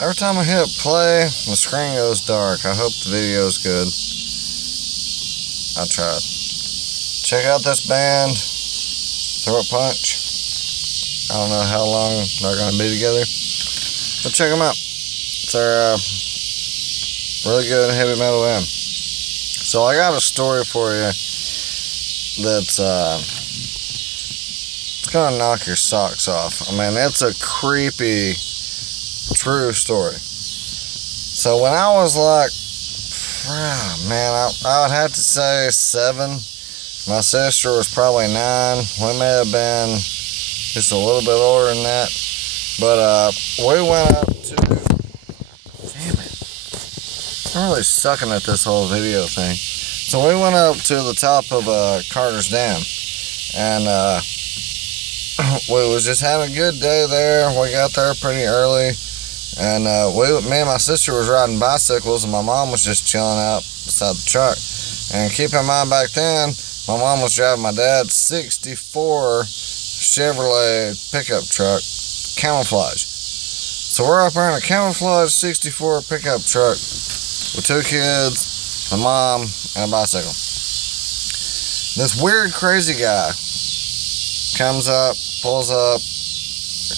Every time I hit play, the screen goes dark. I hope the video's good. I tried. Check out this band, Throat Punch. I don't know how long they're going to be together, but check them out. They're really good heavy metal band. So I got a story for you that's it's gonna knock your socks off. I mean, it's a creepy, true story. So when I was like, man, I would have to say 7. My sister was probably 9. We may have been just a little bit older than that. But we went up to, damn it, I'm really sucking at this whole video thing. So we went up to the top of Carter's Dam, and we was just having a good day there. We got there pretty early, and me and my sister was riding bicycles, and my mom was just chilling out beside the truck. And keep in mind, back then, my mom was driving my dad's 64 Chevrolet pickup truck, camouflage. So we're up there in a camouflage 64 pickup truck with 2 kids, my mom, and a bicycle. This weird, crazy guy comes up, pulls up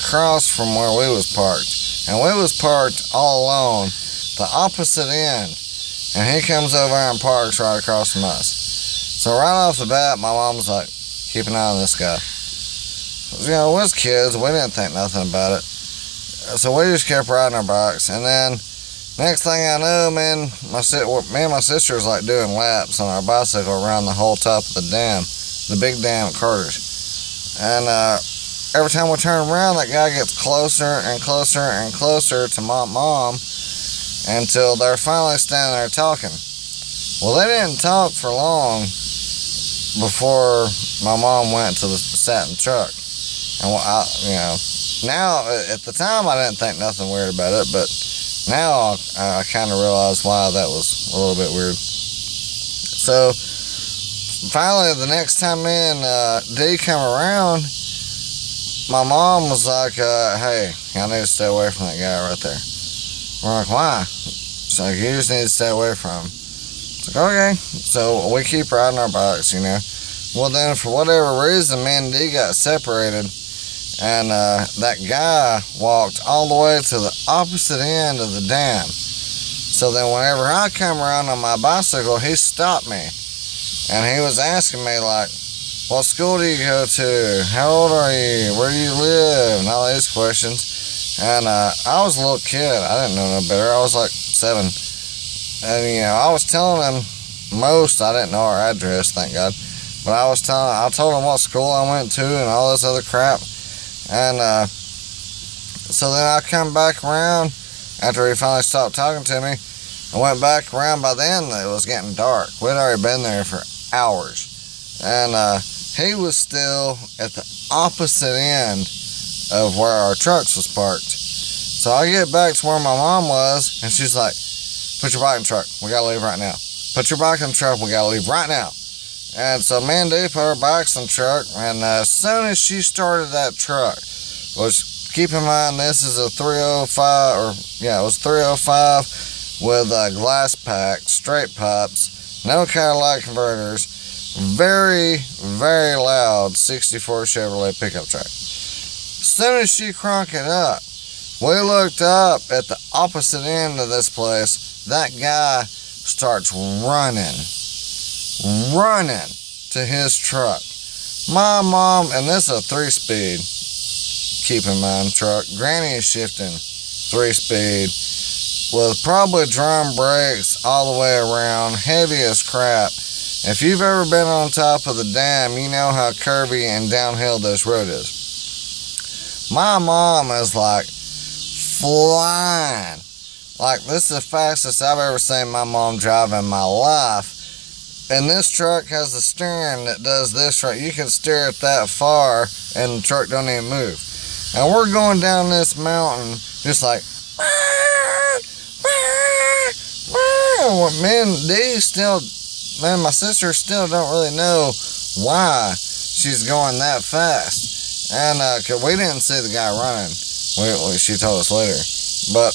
across from where we was parked. And we was parked all alone, the opposite end. And he comes over and parks right across from us. So right off the bat, my mom's like, keep an eye on this guy. You know, we was kids, we didn't think nothing about it. So we just kept riding our bikes. And then, next thing I knew, me and my sister was like doing laps on our bicycle around the whole top of the dam, the big dam at Carter's. And every time we turn around, that guy gets closer and closer and closer to my mom until they're finally standing there talking. Well, they didn't talk for long before my mom went to sat in the truck. And you know, now at the time I didn't think nothing weird about it, but now I kind of realized why that was a little bit weird. So finally, the next time me and D come around, my mom was like, hey, I need to stay away from that guy right there. We're like, why? She's like, you just need to stay away from him. It's like, okay. So we keep riding our bikes, you know. Well, then for whatever reason, me and D got separated, and that guy walked all the way to the opposite end of the dam. So then whenever I come around on my bicycle, he stopped me. And he was asking me, like, what school do you go to? How old are you? Where do you live? And all these questions. And I was a little kid. I didn't know no better. I was like 7. And, you know, I was telling him most. I didn't know our address, thank God. But I told him what school I went to and all this other crap. And so then I come back around after he finally stopped talking to me. I went back around. By then it was getting dark. We'd already been there for hours. And he was still at the opposite end of where our trucks was parked. So I get back to where my mom was, and she's like, put your bike in the truck. We gotta leave right now. Put your bike in the truck. We gotta leave right now. And so me and Dee put our bikes in the truck, and as soon as she started that truck, which keep in mind this is a 305, or yeah, it was 305 with a glass pack, straight pipes, no Cadillac converters, very, very loud 64 Chevrolet pickup truck. As soon as she cranked it up, we looked up at the opposite end of this place. That guy starts running to his truck. My mom, and this is a 3-speed, keep in mind, truck. Granny is shifting 3-speed with probably drum brakes all the way around, heavy as crap. If you've ever been on top of the dam, you know how curvy and downhill this road is. My mom is like flying. Like, this is the fastest I've ever seen my mom drive in my life. And this truck has the steering that does this right. You can steer it that far and the truck don't even move. And we're going down this mountain just like, me and Dee still, man, my sister still don't really know why she's going that fast. And cause we didn't see the guy running. She told us later. But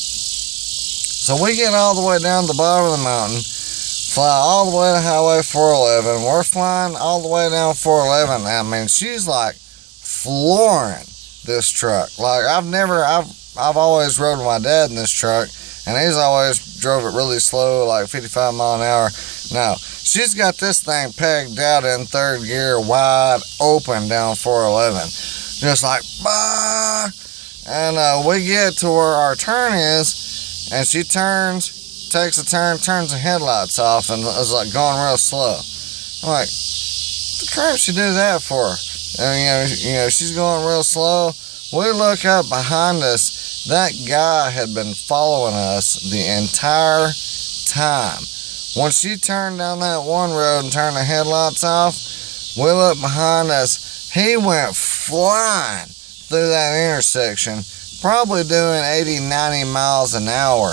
So we get all the way down to the bottom of the mountain, fly all the way to Highway 411. We're flying all the way down 411. I mean, she's like flooring this truck. Like I've always rode with my dad in this truck, and he's always drove it really slow, like 55 mile an hour. No, she's got this thing pegged out in third gear, wide open down 411, just like bah. And we get to where our turn is, and she turns, takes a turn, turns the headlights off, and is like going real slow. I'm like, what the crap she do that for? And you know, she's going real slow. We look up behind us. That guy had been following us the entire time. When she turned down that one road and turned the headlights off, we looked behind us. He went flying through that intersection, probably doing 80, 90 miles an hour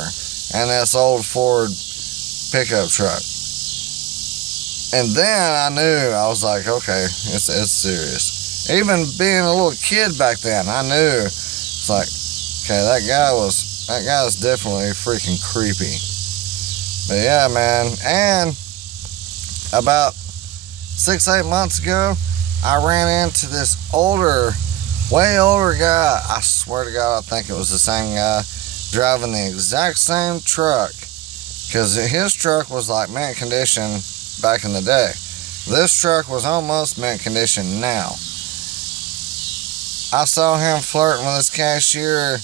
in this old Ford pickup truck. And then I knew, I was like, okay, it's serious. Even being a little kid back then, I knew, it's like, okay, that guy's definitely freaking creepy. But yeah, man, and about 6-8 months ago, I ran into this way older guy. I swear to God, I think it was the same guy driving the exact same truck, because his truck was like mint condition back in the day. This truck was almost mint condition now. I saw him flirting with his cashier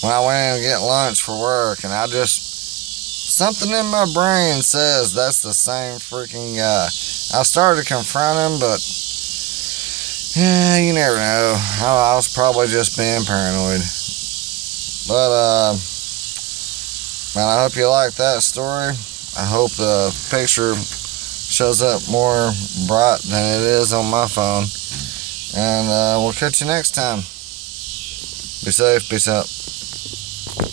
when I went in to get lunch for work, and something in my brain says that's the same freaking guy. I started to confront him, but yeah, you never know. I was probably just being paranoid. But man, I hope you liked that story. I hope the picture shows up more bright than it is on my phone. And we'll catch you next time. Be safe, peace out.